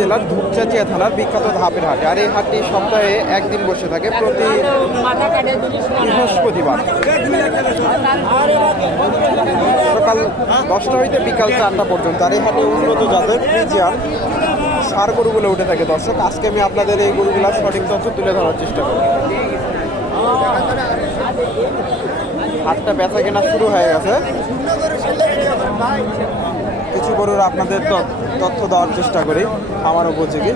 জেলার ধূপচাচিয়া থানার বিখ্যাত ধাপের হাট। আর এই হাটটি সপ্তাহে একদিন বসে থাকে প্রতি বৃহস্পতিবার। সকাল দশটা হইতে বিকাল চারটা পর্যন্ত। আর এই হাটে উন্নত জাতের ফ্রিজিয়ান সার গরুগুলো উঠে থাকে দর্শক। আজকে আমি আপনাদের এই গরুগুলার সঠিক তথ্য তুলে ধরার চেষ্টা করি হাটটা ব্যথা কেনা শুরু হয়ে গেছে। কিছু গরুর আপনাদের তথ্য দেওয়ার চেষ্টা করি, আমার উপযোগী।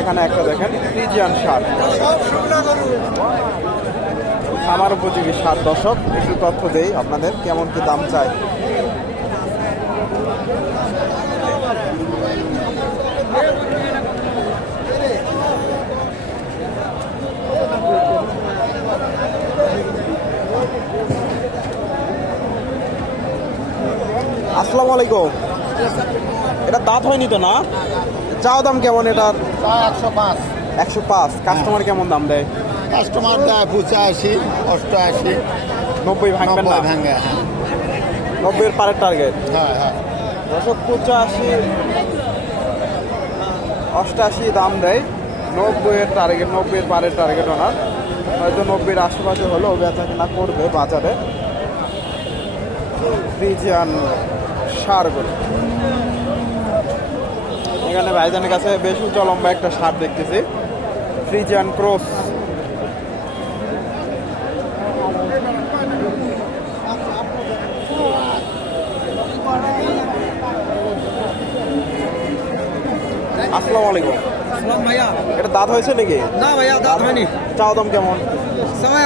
এখানে একটা দেখেন, ফ্রিজিয়ান সার। আমার উপযোগী সাত দশক একটু তথ্য দেই আপনাদের, কেমন কি দাম চাই। আসসালামু আলাইকুম। এটা দাঁত হয়নি তো না? চাও দাম কেমন এটার? একশো পাঁচ। একশো পাঁচ। কাস্টমার কেমন দাম দেয়? কাস্টমার দেয় পঁচাশি অষ্টআশি। নব্বই ভাঙবেন না? ভাঙে হ্যাঁ। নব্বইয়ের পারের টার্গেট হ্যাঁ হ্যাঁ। দশক পঁচাশি অষ্টাশি দাম দেয়। নব্বইয়ের টার্গেট নব্বইয়ের পারের টার্গেট ওনার হয়তো নব্বইয়ের আশেপাশে হলেও বেচা কেনা করবে বাজারে। ফ্রিজিয়ান সারগুলো এখানে ভাইজানের কাছে বেশ উঁচু লম্বা একটা সার দেখতেছি। ফ্রিজিয়ান ক্রস আসসালামু আলাইকুম। ভাইয়া। এটা দাঁত হয়েছে নাকি? না ভাইয়া দাঁত হয়নি। চাওয়া দাম কেমন?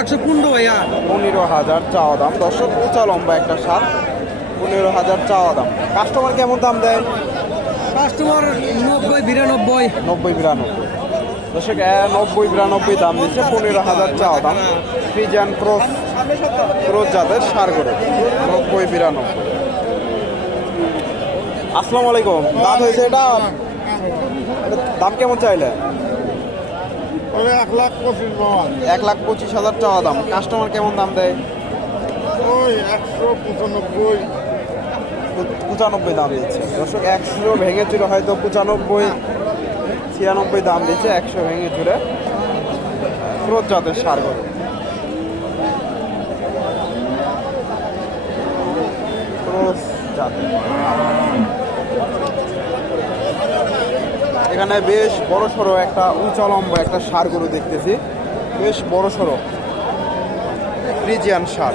একশো পনেরো ভাইয়া। পনেরো হাজার চাওয়া দাম। দর্শক উঁচা লম্বা একটা সার। পনেরো হাজার চাওয়া দাম। কাস্টমার কেমন দাম দেয়? কাস্টমার নব্বই বিরানব্বই। নব্বই বিরানব্বই। দর্শক নব্বই বিরানব্বই দাম দিচ্ছে পনেরো হাজার চাওয়া দাম। ফ্রিজান ক্রস ক্রস জাতের সার করে নব্বই বিরানব্বই। আসসালামু আলাইকুম। দাঁত হয়েছে এটা? দাম কেমন চাইলে? ওই এক লাখ পঁচিশ এক লাখ পঁচিশ হাজার চাওয়া দাম। কাস্টমার কেমন দাম দেয়? ওই একশো পঁচানব্বই। পঁচ- পঁচানব্বই দাম দিচ্ছে। দর্শক, একশো ভেঙে চুরে হয়তো পঁচানব্বই, ছিয়ানব্বই দাম দিচ্ছে, একশো ভেঙে চুরে ক্রোধ জাতের সার গরু। এখানে বেশ বড় সড়ো একটা উঁচা লম্বা একটা সার গরু দেখতেছি। বেশ বড় সড়ো। Friesian sir.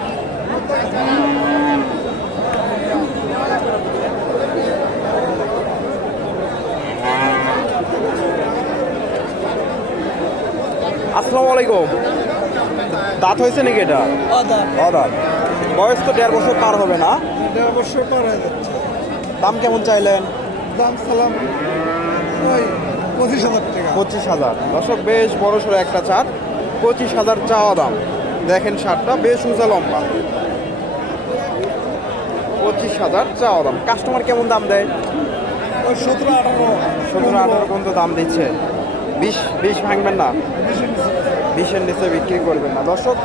আসসালামু আলাইকুম। দাঁত হয়েছে নাকি এটা? অদাঁত। বয়স তো দেড় বছর পার হবে না? দেড় বছর পার হয়ে যাচ্ছে। দাম কেমন চাইলেন? দাম সালাম ওই পঁচিশ হাজার টাকা। পঁচিশ হাজার। দর্শক বেশ বড় সড়ো একটা চার পঁচিশ হাজার চাওয়া দাম। দেখেন শার্টটা বেশ উঁচা লম্বা। পঁচিশ হাজার চাওয়া দাম। কাস্টমার কেমন দাম দেয়? সতেরো আঠারো। সতেরো আঠারো পর্যন্ত দাম দিচ্ছে। বিশ বিশ ভাঙবেন না। বিশের নিচে বিক্রি করবেন না। দর্শক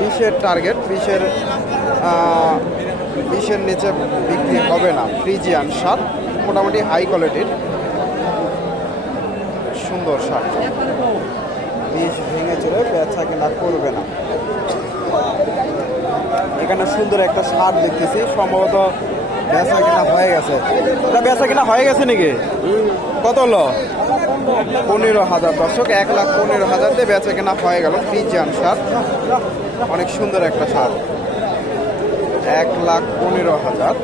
বিশের টার্গেট বিশের বিশের নিচে বিক্রি হবে না। ফ্রিজিয়ান সার মোটামুটি হাই কোয়ালিটির সুন্দর শার্ট বিষ ভেঙে চলে বেচা কেনা করবে না। এখানে সুন্দর একটা সার দেখতেছি। সম্ভবত বেচা কেনা হয়ে গেছে। এটা বেচা কেনা হয়ে গেছে নাকি? কত হলো? পনেরো হাজার দর্শক, এক লাখ পনেরো হাজার দিয়ে বেচা কেনা হয়ে গেল ফ্রিজিয়ান সার অনেক সুন্দর একটা শার্ট এক লাখ পনেরো হাজার।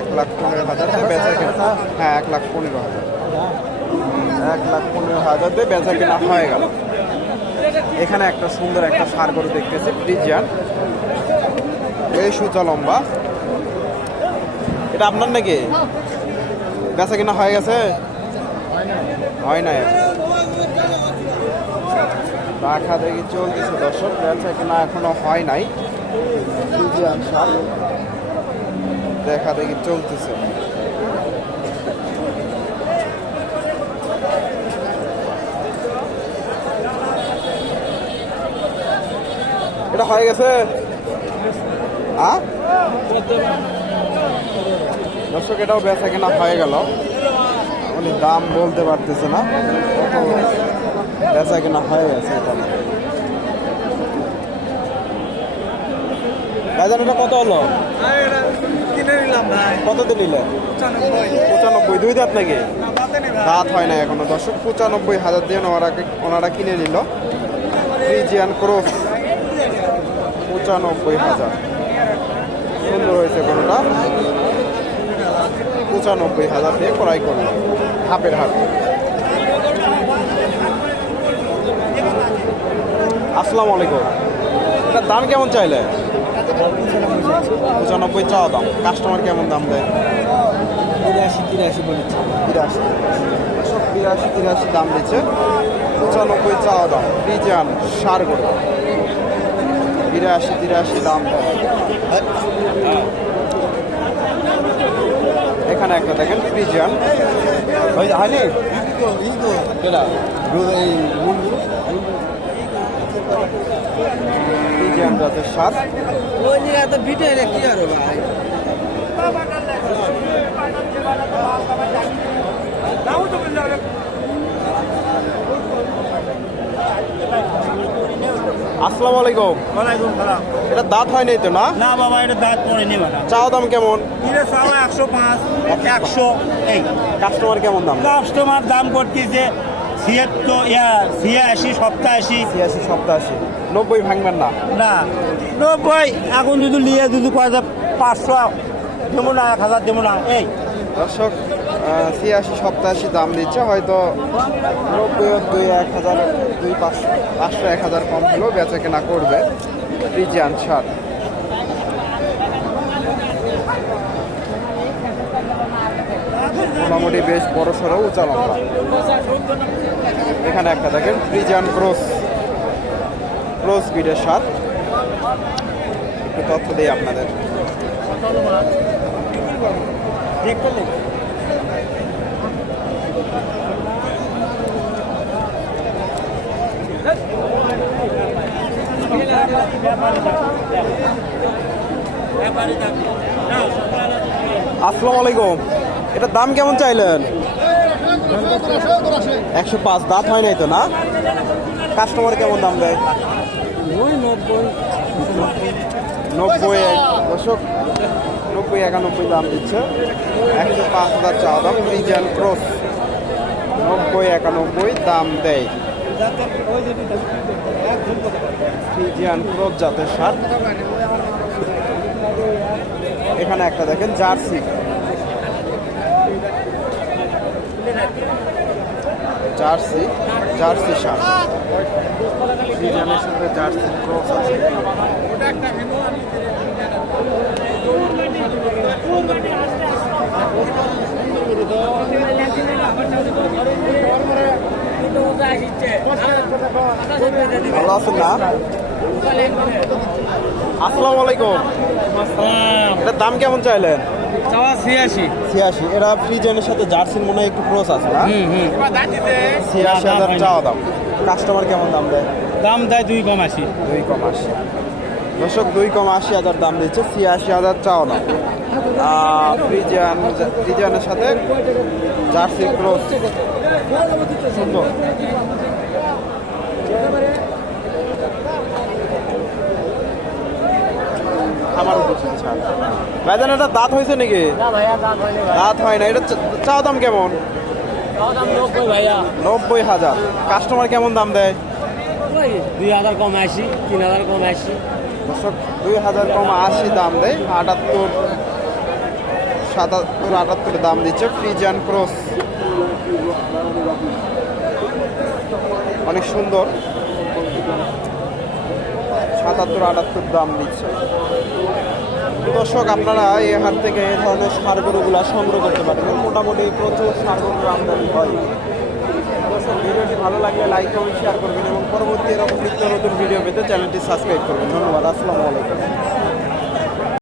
এক লাখ পনেরো হাজার দিয়ে বেচা কেনা হ্যাঁ এক লাখ পনেরো হাজার। এক লাখ পনেরো হাজার দিয়ে বেচা কেনা হয়ে গেল। এখানে একটা সুন্দর একটা সার গরু দেখতেছি, ফ্রিজিয়ান। বেশ উঁচা লম্বা। এটা আপনার নাকি? বেচা কিনা হয়ে গেছে? হয় না রাখা দেখি চলতেছে, দর্শক বেচা কিনা এখনও হয় নাই। দেখা দেখি চলতেছে। এটা হয়ে গেছে। দর্শক, এটাও বেচা কেনা হয়ে গেল। উনি দাম বলতে পারতেছে না। বেচা কেনা হয়ে গেছে এটা এটা কত হলো? কত পঁচানব্বই। দুই দাঁত হয় না এখনও। দর্শক, পঁচানব্বই হাজার দিয়ে ওনারা ওনারা কিনে নিল। ফ্রিজিয়ান ক্রস পঁচানব্বই হাজার। সুন্দর হয়েছে কোনোটা পঁচানব্বই হাজার দিয়ে ক্রয় করল হাফের হাট আসসালামু আলাইকুম। এটার দাম কেমন চাইলে? পঁচানব্বই চাওয়া দাম। কাস্টমার কেমন দাম দেয়? তিরাশি তিরাশি বলেছে বিরাশি সব বিরাশি তিরাশি দাম দিচ্ছে। পঁচানব্বই চাওয়া দাম। ফ্রিজান সার গরু। বিরাশি তিরাশি দাম এখানে একটা দেখেন ফ্রিজান ওই জাতের সার ওই নিয়ে এত ভিটে রে কি আর ভাই? আসসালামু আলাইকুম। ওয়ালাইকুম সালাম। এটা দাঁত হয় নাই তো না? না বাবা এটা দাঁত পড়েনি বাবা। চাওয়া দাম কেমন? এটা চাওয়া একশো পাঁচ একশো এই। কাস্টমার কেমন দাম? কাস্টমার দাম করতেছে ছিয়াত্তর ইয়া ছিয়াশি সপ্তাশি ছিয়াশি সপ্তাশি নব্বই ভাঙবেন না? না। নব্বই এখন যদি নিয়ে যদি কয় যে পাঁচশো দেবো না এক হাজার দেবো না এই। দর্শক ছিয়াশি সপ্তাশি দাম দিচ্ছে, হয়তো নব্বই দুই এক হাজার, দুই পাঁচশো পাঁচশো, এক হাজার কম হলেও বেচা কেনা করবে ফ্রিজিয়ান সার। মোটামুটি বেশ বড় সড়ো, উঁচা লম্বা। এখানে একটা দেখেন, ফ্রিজিয়ান ক্রস ক্রস বিডের সার। একটু তথ্য দিই আপনাদের। আসসালামু আলাইকুম। এটার দাম কেমন চাইলেন? একশো পাঁচ, দাঁত হয় নাই তো না? কাস্টমার কেমন দাম দেয়? নব্বই দশক নব্বই, একানব্বই দাম দিচ্ছে। একশো পাঁচ হাজার চাওয়া দাম। রিজান ক্রস নব্বই, একানব্বই দাম দেয়। ফ্রিজিয়ান ক্রস জাতের সার। এখানে একটা দেখেন, জার্সি। জার্সি জার্সি সার। সাথে জার্সি ক্রস আছে। ভালো আছেন না? আসসালামু আলাইকুম। এটার দাম কেমন চাইলেন? ছিয়াশি। ছিয়াশি। এরা ফ্রিজেনের সাথে জার্সির মনে হয় একটু ক্রস আছে না? ছিয়াশি হাজার চাওয়া দাম। কাস্টমার কেমন দাম দেয়? দাম দেয় দুই কম আশি। দুই কম আশি। দর্শক দুই কম আশি হাজার দাম দিচ্ছে ছিয়াশি হাজার চাও না ফ্রিজিয়ান ফ্রিজিয়ানের সাথে জার্সি ক্রস। সুন্দর আমার ভাইজান এটা দাঁত হয়েছে নাকি? দাঁত হয় না এটা চাও দাম কেমন? নব্বই হাজার। কাস্টমার কেমন দাম দেয়? দুই হাজার কম আসি তিন হাজার কম আসি দুই হাজার কম আশি দাম দেয়। আটাত্তর সাতাত্তর আটাত্তর দাম দিচ্ছে ফ্রিজান ক্রস। অনেক সুন্দর। সাতাত্তর, আটাত্তর দাম দিচ্ছে দর্শক, আপনারা এই হাট থেকে এই ধরনের সার গরুগুলো সংগ্রহ করতে পারেন। মোটামুটি প্রচুর সার গরুর আমদানি হয়। দর্শক, ভিডিওটি ভালো লাগলে লাইক কমেন্ট শেয়ার করবেন এবং পরবর্তী এরকম নিত্য নতুন ভিডিও পেতে চ্যানেলটি সাবস্ক্রাইব করবেন। ধন্যবাদ, আসসালামু আলাইকুম।